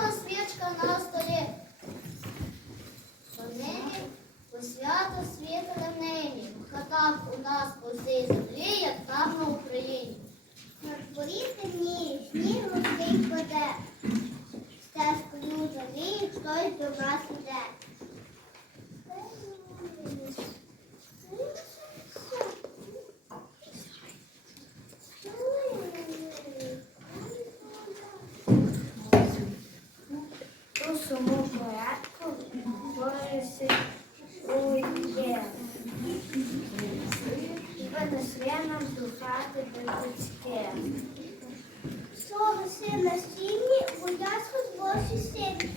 запалала свічка на столі. нам до хати до дочки. Соли сина сім'ї, боясь хоч божі сім'ї.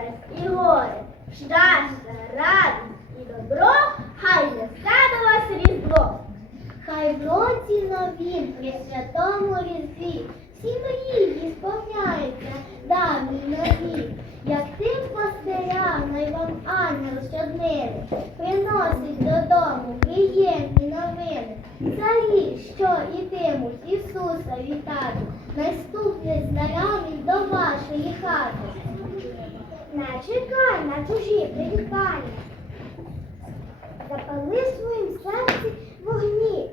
Весь і горе, щастя, радість і добро, хай несе до вас різдво. Хай в році новім при святому різдві всі мрії сповняються давні нові, як тим пастирям най вам ангел щоднини приносить додому приємні новини. Царі, що ідимуть Ісуса вітати, наступний з до вашої хати. Не чекай на чужі привітання. Запали своїм серці вогні.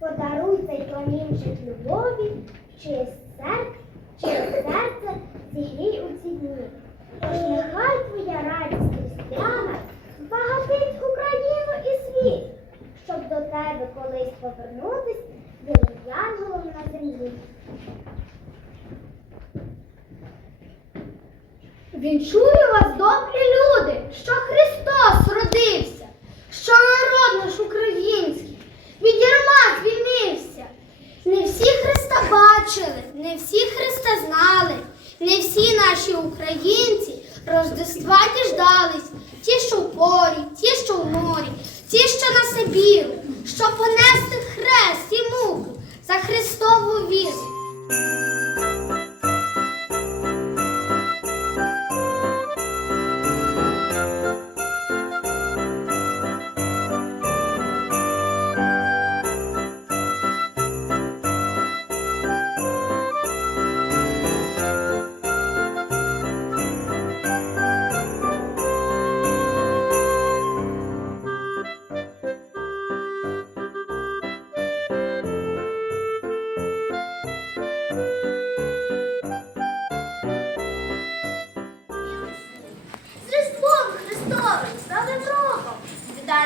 Подаруй цей промінчик любові, чиє серце, чиє серце зігрій у ці дні. Тож нехай твоя радість різдвяна збагатить Україну і світ, щоб до тебе колись повернутись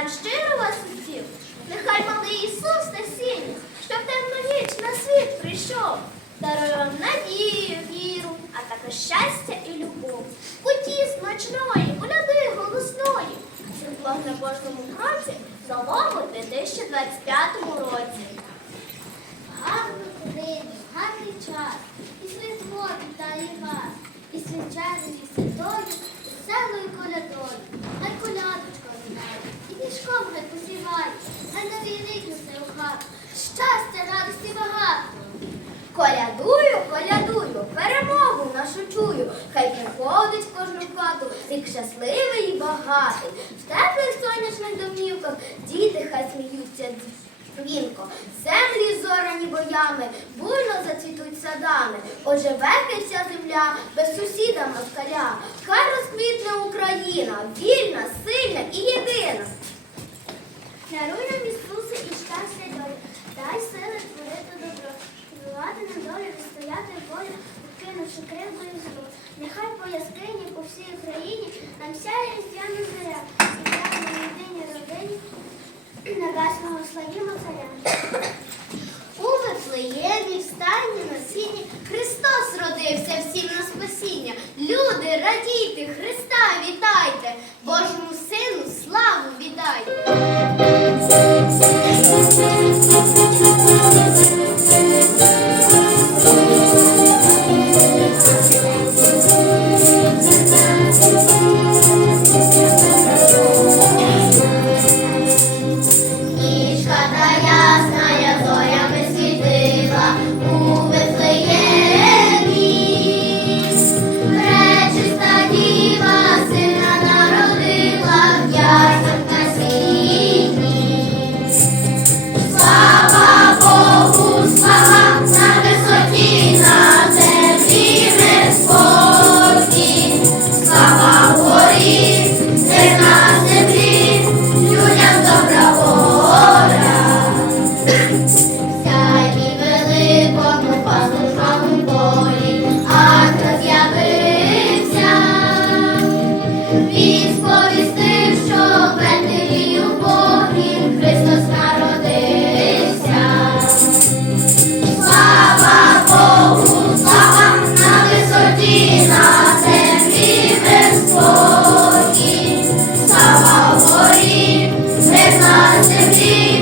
Вітаємо щиро вас усіх! Нехай малий Ісус на сіні, щоб темну ніч на світ прийшов. Дарує вам надію, віру, а також щастя і любов. Куті смачної, коляди голосної. Бог на кожному кроці залогу у 2025 році. Гарну годину, гарний час, і Різдво вітає вас, і свяченою святою, і веселою колядою. українці, пішком не посівай, а нові рік у хату. Щастя, радості багато. Колядую, колядую, перемогу нашу чую. Хай приходить в кожну хату, рік щасливий і багатий. В теплих сонячних домівках діти хай сміються Вінко, землі зорані боями, буйно зацвітуть садами, оживе вся земля без сусіда москаля. Хай розквітне Україна, вільна, сильна і єдина. Даруй нам Ісусе і щастя долі, дай сили творити добро, Збивати нам долю, відстояти волю, покинувши кривду і зло. Нехай по яскині, по всій Україні нам сяє різдвяна зоря, і на єдині родині небесного славі Моцаря. У Вифлеємі, встані на сіні, Христос родився всім на спасіння. Люди, радійте, Христа вітайте, Божому Сину славу віддайте. City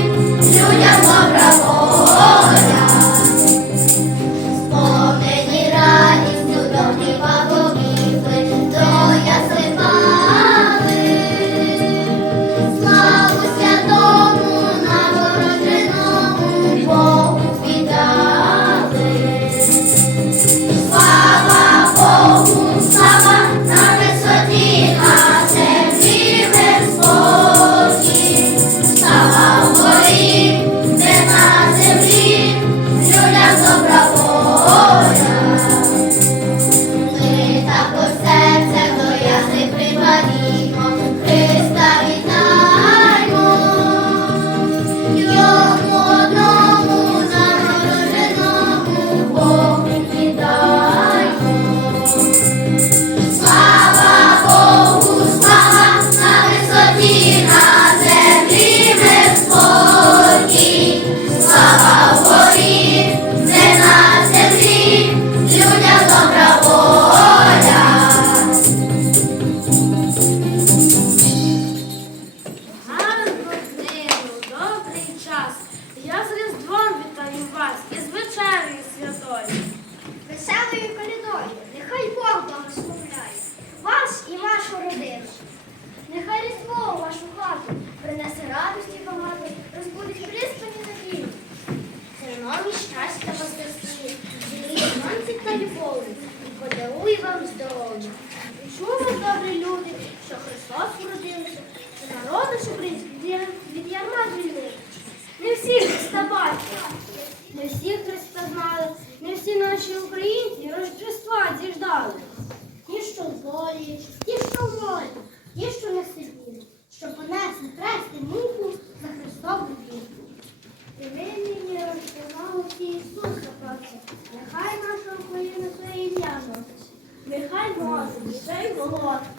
等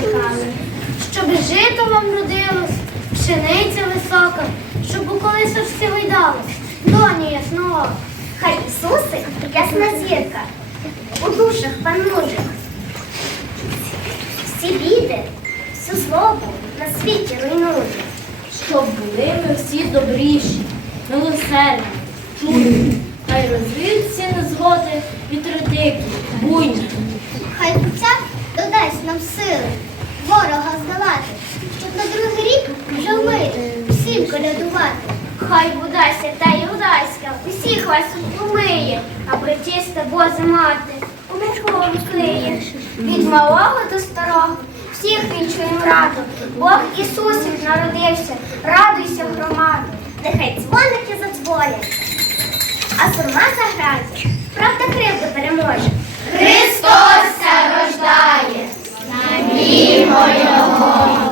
чекали. Щоб жито вам родилось, пшениця висока, щоб у колисочці гойдалось, доні ясного. Хай Ісусик, ясна зірка, у душах панує. Всі біди, всю злобу на світі руйнує. Щоб були ми всі добріші, милосердні, чуйні, хай розвіють всі незгоди вітри дикі, буйні. Хай Бог додасть нам сили ворога здолати, щоб на другий рік вже вмити всім колядувати. Хай буде свята юдайська, усіх вас умиє, а причиста Божа мати у мішкові клиє. Від малого до старого всіх вінчуємо раду. Бог Ісусів народився, радуйся, громаду. Нехай дзвоники задзвонять, а сурма заграє, правда кривду переможе. Христос рождає, Амінь.